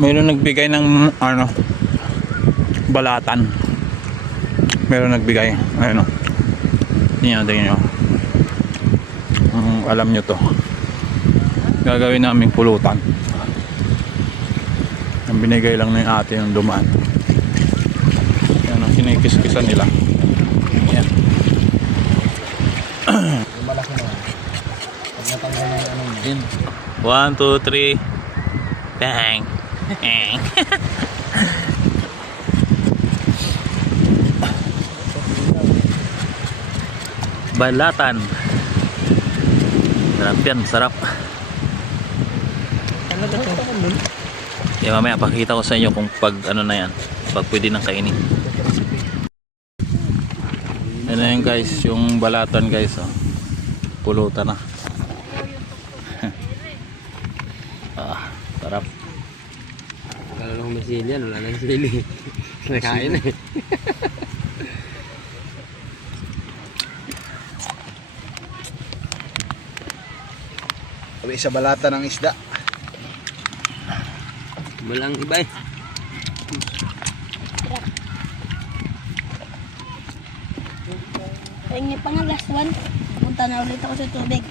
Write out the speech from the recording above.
Mayroon nagbigay ng ano, balatan. Mayroon nagbigay. Ayun o. Tingnan nyo. Alam nyo to. Gagawin naming pulutan. Ang binigay lang ng ate ng dumaan. Yan ang kinikis-kisan nila. Yan. Malaki na. Pag natanggal na yung ano din. 1, 2, 3. Bang. Bang. Balatan. Sarap yan, sarap. Ano ba ito? Mamaya pakita ko sa inyo kung pag ano na yan, pag pwede nang kainin. Ano yun guys, yung balatan guys, oh. Pulutan na. Sarap. Wala lang may sili yan, wala lang sili. Nakain eh. Sabi sa balata ng isda. Walang iba eh. Pahingi pa nga last one. Punta na ulit ako sa tubig.